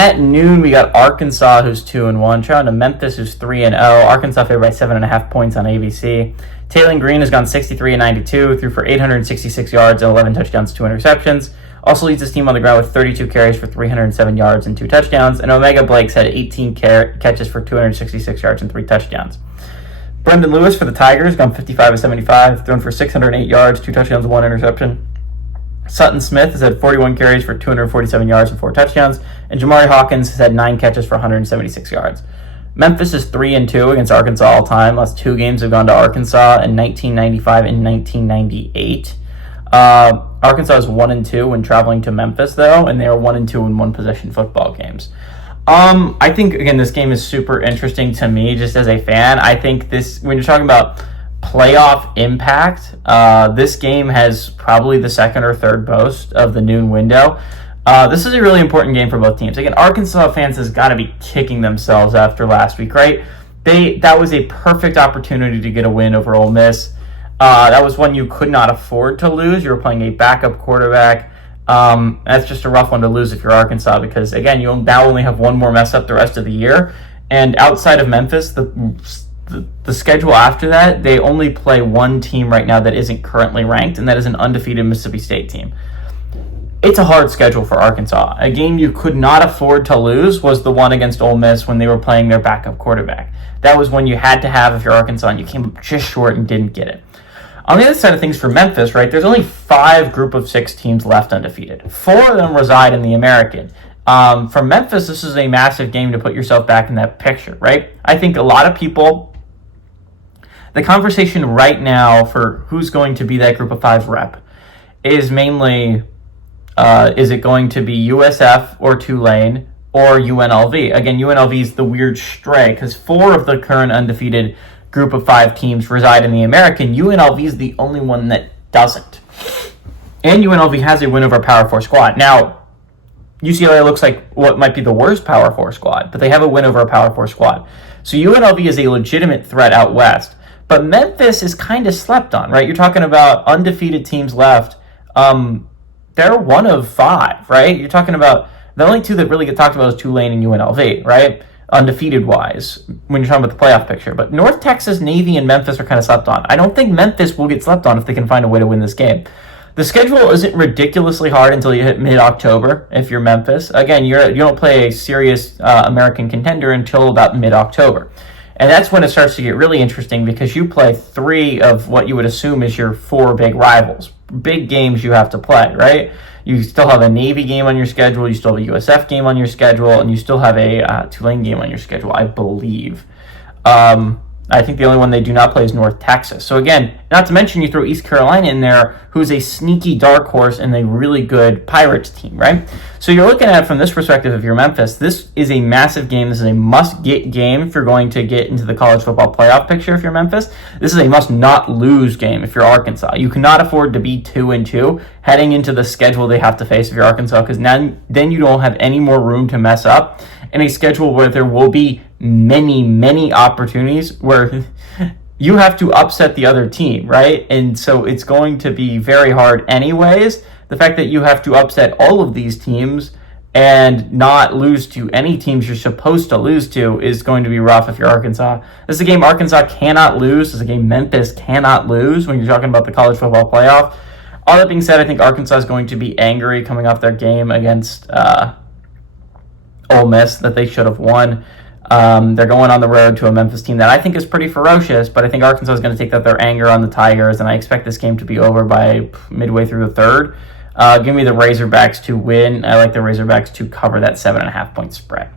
At noon, we got Arkansas, who's 2-1, traveling to Memphis, who's 3-0. Arkansas favored by 7.5 points on ABC. Taylor Green has gone 63-92, threw for 866 yards and 11 touchdowns, 2 interceptions. Also leads his team on the ground with 32 carries for 307 yards and 2 touchdowns. And Omega Blake's had 18 catches for 266 yards and 3 touchdowns. Brendan Lewis for the Tigers, gone 55-75, thrown for 608 yards, 2 touchdowns, 1 interception. Sutton Smith has had 41 carries for 247 yards and 4 touchdowns. And Jamari Hawkins has had 9 catches for 176 yards. Memphis is 3-2 against Arkansas all time. Last 2 games have gone to Arkansas in 1995 and 1998. Arkansas is 1-2 when traveling to Memphis, though, and they are 1-2 in one-possession football games. I think, again, this game is super interesting to me just as a fan. I think this, when you're talking about playoff impact, this game has probably the second or third most of the noon window. This is a really important game for both teams. Again, Arkansas fans has got to be kicking themselves after last week, right? That was a perfect opportunity to get a win over Ole Miss. That was one you could not afford to lose. You were playing a backup quarterback. That's just a rough one to lose if you're Arkansas because, again, you now only have one more mess up the rest of the year. And outside of Memphis, the schedule after that, they only play one team right now that isn't currently ranked, and that is an undefeated Mississippi State team. It's a hard schedule for Arkansas. A game you could not afford to lose was the one against Ole Miss when they were playing their backup quarterback. That was one you had to have if you're Arkansas, and you came up just short and didn't get it. On the other side of things for Memphis, right, there's only 5 group of 6 teams left undefeated. 4 of them reside in the American. For Memphis, this is a massive game to put yourself back in that picture, right? I think a lot of people, the conversation right now for who's going to be that group of 5 rep is mainly, is it going to be USF or Tulane or UNLV? Again, UNLV is the weird stray because 4 of the current undefeated group of 5 teams reside in the American. UNLV is the only one that doesn't. And UNLV has a win over Power 4 squad. Now, UCLA looks like what might be the worst Power 4 squad, but they have a win over a Power 4 squad. So UNLV is a legitimate threat out west. But Memphis is kind of slept on, right? You're talking about undefeated teams left. They're 1 of 5, right? You're talking about the only 2 that really get talked about is Tulane and UNLV, right? Undefeated-wise, when you're talking about the playoff picture. But North Texas, Navy, and Memphis are kind of slept on. I don't think Memphis will get slept on if they can find a way to win this game. The schedule isn't ridiculously hard until you hit mid-October if you're Memphis. Again, you don't play a serious American contender until about mid-October. And that's when it starts to get really interesting because you play 3 of what you would assume is your 4 big rivals. Big games you have to play, right? You still have a Navy game on your schedule, you still have a USF game on your schedule, and you still have a Tulane game on your schedule, I believe. I think the only one they do not play is North Texas. So again, not to mention you throw East Carolina in there, who's a sneaky dark horse and a really good Pirates team, right? So you're looking at it from this perspective if you're Memphis. This is a massive game. This is a must-get game if you're going to get into the college football playoff picture if you're Memphis. This is a must-not-lose game if you're Arkansas. You cannot afford to be 2-2 heading into the schedule they have to face if you're Arkansas because then you don't have any more room to mess up in a schedule where there will be many, many opportunities where you have to upset the other team, right? And so it's going to be very hard anyways. The fact that you have to upset all of these teams and not lose to any teams you're supposed to lose to is going to be rough if you're Arkansas. This is a game Arkansas cannot lose. This is a game Memphis cannot lose when you're talking about the college football playoff. All that being said, I think Arkansas is going to be angry coming off their game against Ole Miss that they should have won. They're going on the road to a Memphis team that I think is pretty ferocious, but I think Arkansas is going to take out their anger on the Tigers, and I expect this game to be over by midway through the third. Give me the Razorbacks to win. I like the Razorbacks to cover that 7.5 point spread.